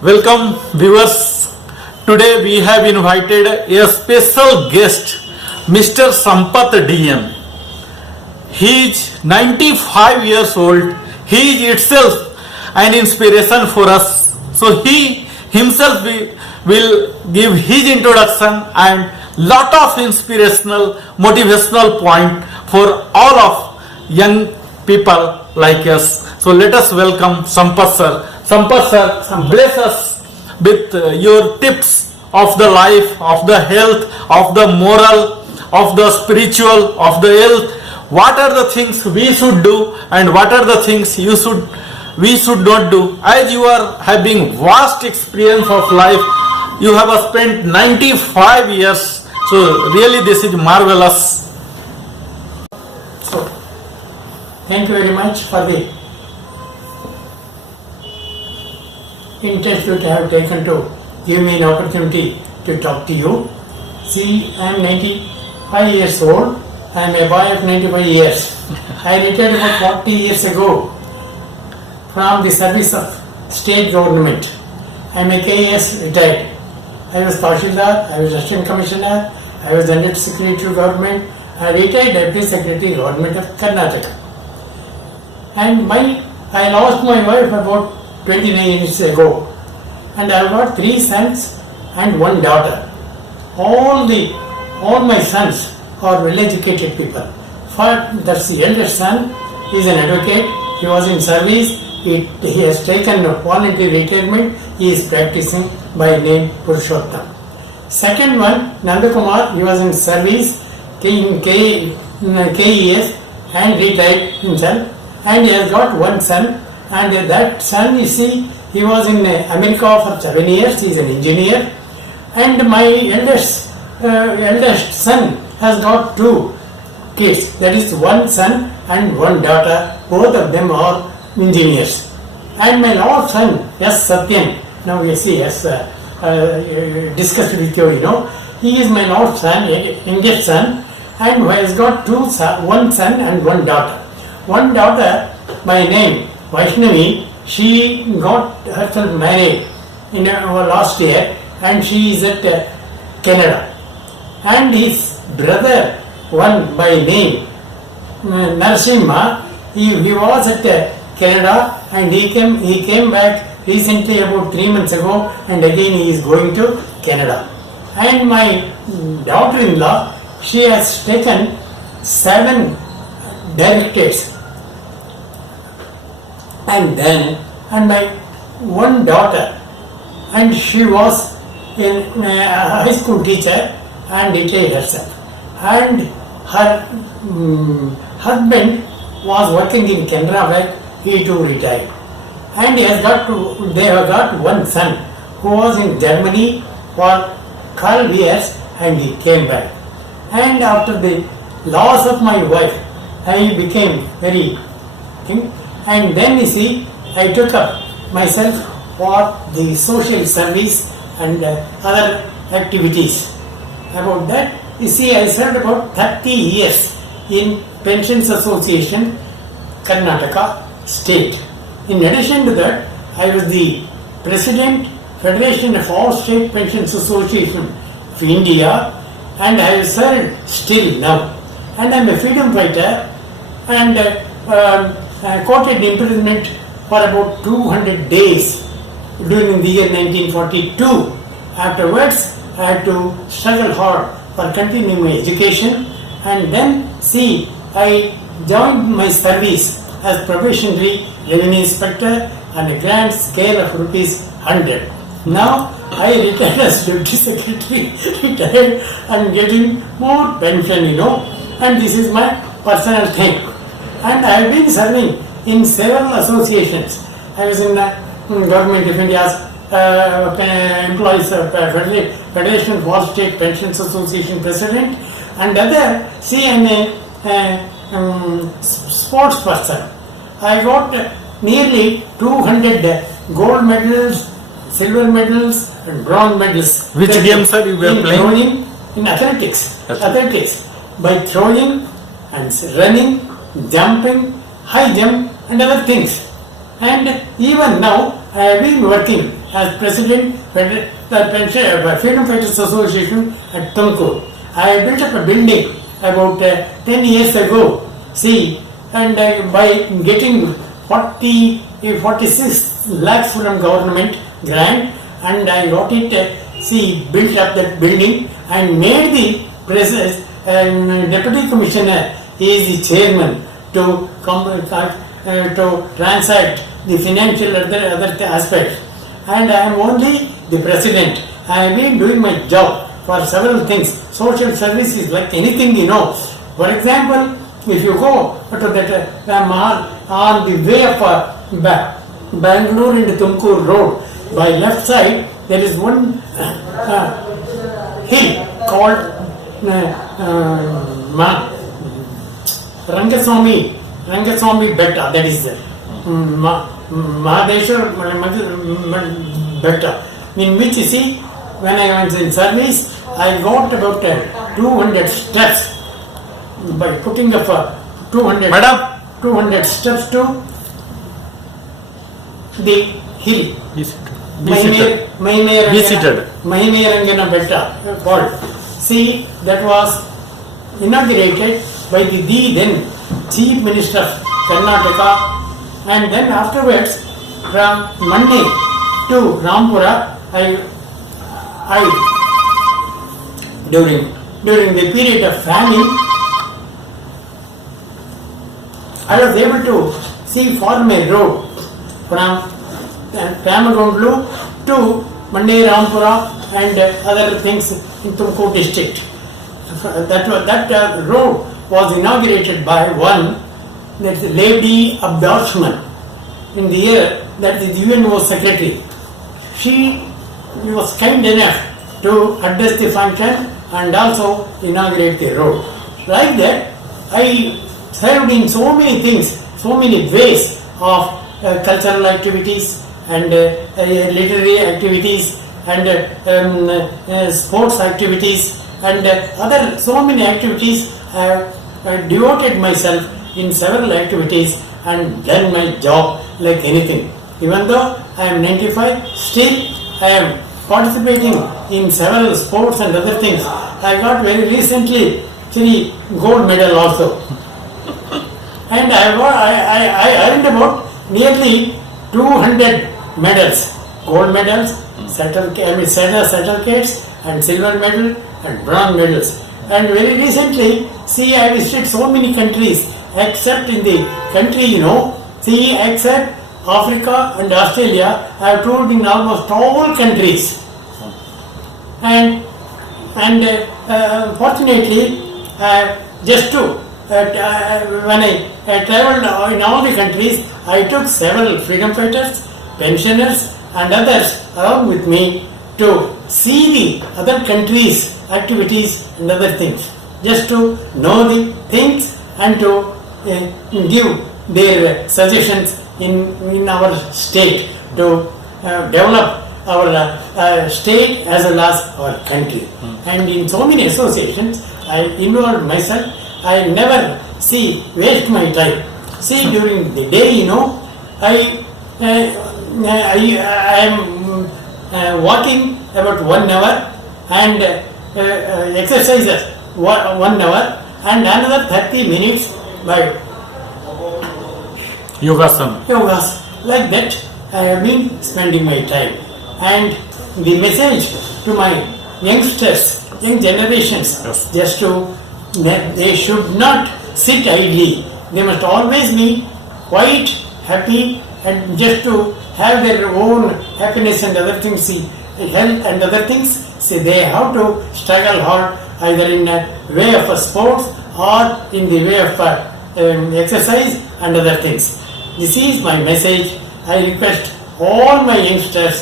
Welcome viewers. Today we have invited a special guest, Mr. Sampath DM. He is 95 years old. He is itself an inspiration for us. So he himself will give his introduction and lot of inspirational, motivational point for all of young people like us. So let us welcome Sampath sir. Sampath sir, bless us with your tips of the life, of the health, of the moral, of the spiritual, of the health. What are the things we should do and what are the things we should not do? As you are having vast experience of life, you have spent 95 years. So really this is marvelous. So, thank you very much for the interest you have taken to give me an opportunity to talk to you. See, I am 95 years old. I am a boy of 95 years. I retired about 40 years ago from the service of state government. I am a KS retired. I was Tahsildar, I was Assistant Commissioner, I was Under Secretary to Government, I retired Deputy Secretary Government of Karnataka. And I lost my wife about 29 years ago. And I have got 3 sons and 1 daughter. All my sons are well-educated people. That's the eldest son, he is an advocate, he was in service, he has taken a voluntary retirement, he is practicing by name Purushottam. Second one, Nandakumar, he was in service in KES and retired himself, and he has got 1 son, and that son, you see, he was in America for 7 years, he is an engineer, and my eldest son has got 2 kids, that is 1 son and 1 daughter, both of them are engineers. And my last son, yes, Satyam, now you see, as discussed with you, he is my last son, youngest son, and who has got 1 son and 1 daughter. 1 daughter by name Vaishnavi, she got herself married in last year, and she is at Canada. And his brother, one by name Narasimha, he was at Canada, and he came back recently about 3 months ago, and again he is going to Canada. And my daughter-in-law, she has taken 7 directorates. And my 1 daughter, and she was a high school teacher and retired herself. And her husband was working in Canada Bank, he too retired. And they have got 1 son who was in Germany for 12 years, and he came back. And after the loss of my wife, I became very and then you see, I took up myself for the social service and other activities. About that, you see, I served about 30 years in Pensions Association, Karnataka State. In addition to that, I was the President, Federation of All State Pensions Association of India, and I have served still now. And I am a freedom fighter, and I quoted imprisonment for about 200 days during the year 1942. Afterwards, I had to struggle hard for continuing my education, and then I joined my service as probationary revenue inspector on a grand scale of rupees 100. Now I retired as deputy secretary, retired and getting more pension, and this is my personal thing. And I have been serving in several associations. I was in Government of India's Employees Federation of All State Pensions Association President, and other, I'm a sports person. I got nearly 200 gold medals, silver medals, and bronze medals. Which games are you were playing? In athletics. Athletics. By throwing and running, jumping, high jump, and other things. And even now I have been working as President Freedom Fighters Association at Tumkur. I built up a building about 10 years ago. See, and by getting 46 lakhs from government grant, and I got it, built up that building and made the president and deputy commissioner. He is the chairman to transact the financial other aspects, and I am only the president. I have been doing my job for several things. Social service is like anything, For example, if you go to that mall on the way of Bangalore into Tumkur road, by left side there is one hill called Rangaswamy Betta, that is Mahadeshwar Betta, in which you see, when I was in service, I got about 200 steps by putting up 200 steps to the hill. Mahimeyarangana Betta called. See, that was inaugurated by the then Chief Minister of Karnataka, and then afterwards from Manne to Rampura, I during the period of famine, I was able to form a road from Ramagondlu to Manne, Rampura and other things in Tumkur district. That road was inaugurated by one, that's Lady Abdashman, in the year that the UNO secretary. She was kind enough to address the function and also inaugurate the road. Like that, I served in so many things, so many ways of cultural activities and literary activities and sports activities and other so many activities. I have devoted myself in several activities and done my job like anything. Even though I am 95, still I am participating in several sports and other things. I got very recently 3 gold medal also. And I earned about nearly 200 medals, gold medals, certificates and silver medal and bronze medals. And very recently, I visited so many countries, except in the country, except Africa and Australia, I have toured in almost all countries. And fortunately, just to when I traveled in all the countries, I took several freedom fighters, pensioners and others along with me to see the other countries' activities and other things, just to know the things and to give their suggestions in our state to develop our state as well as our country. And in so many associations, I involved myself. I never waste my time. During the day, I am walking about 1 hour and exercises 1 hour and another 30 minutes by yogas. Like that, I have been spending my time. And the message to my youngsters, young generations, Yes. just to they should not sit idly. They must always be quite happy and just to have their own happiness and other things, health and other things. They have to struggle hard either in a way of sports or in the way of exercise and other things. This is my message. I request all my youngsters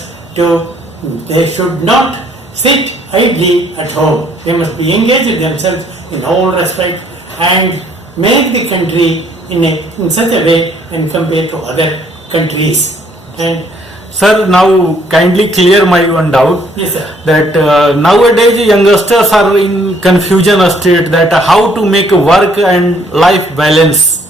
they should not sit idly at home. They must be engaged themselves in all respect and make the country in such a way and compare to other countries. And Sir, now kindly clear my one doubt. yes, sir. That nowadays youngsters are in confusion state that how to make work and life balance.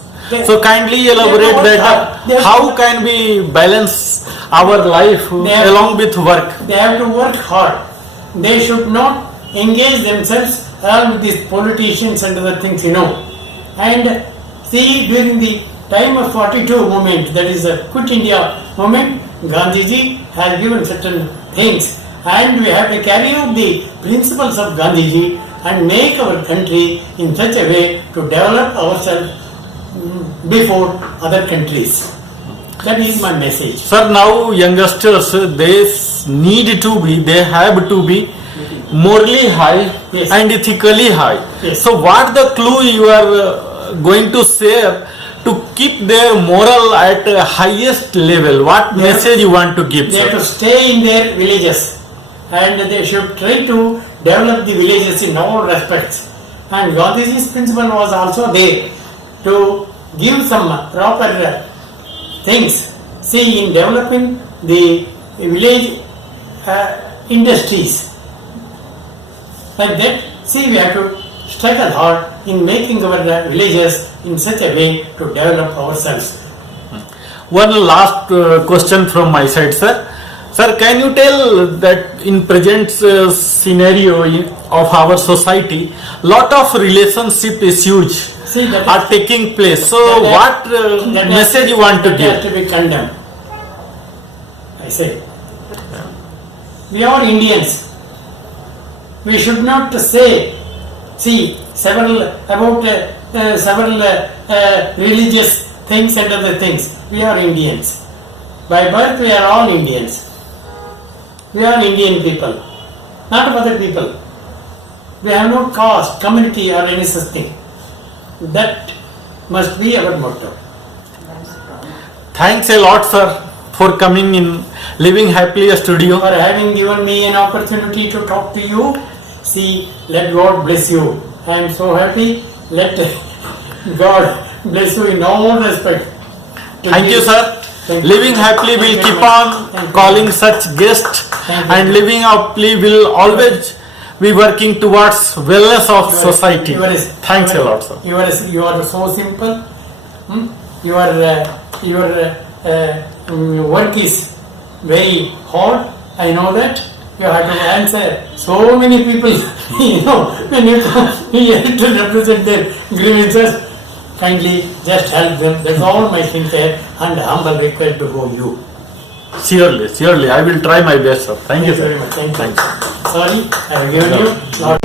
So kindly elaborate that how can we balance our life along with work? They have to work hard. They should not engage themselves all with these politicians and other things, And see, during the time of 42 movement, that is a Quit India movement, Gandhiji has given certain things, and we have to carry out the principles of Gandhiji and make our country in such a way to develop ourselves before other countries. That is my message. Sir, now youngsters, they have to be morally high Yes. and ethically high. Yes. So what the clue you are going to share to keep their moral at highest level? What message you want to give, They have sir? to stay in their villages and they should try to develop the villages in all respects. And Gandhiji's principle was also there to give some proper things. See, in developing the village industries, like that, see, we have to struggle hard in making our villages in such a way to develop ourselves. One last question from my side, sir. Sir, can you tell that in present scenario of our society, lot of relationship issues See, that are taking place. So, that- what that message you want to that give? has to be condemned. I say, we are Indians. We should not say, see, several religious things and other things. We are Indians. By birth, we are all Indians. We are Indian people, not of other people. We have no caste, community, or any such thing. That must be our motto. Thanks a lot, sir, for coming in Living Happily Studio. For having given me an opportunity to talk to you. See, let God bless you. I am so happy. Let God bless you in all respect. Thank you, sir. Thank you. Living Happily will keep on Thank you. calling such guests, Thank you. and Living Happily will always be working towards wellness of society. Thanks a lot, sir. You are so simple. Your work is very hard. I know that. You have to answer so many people. When you come here to represent their grievances, kindly just help them. That's all my sincere and humble request before you. Surely, I will try my best, sir. Thank you, sir. very much. Thank you. Thanks. Sorry, I have given you lot.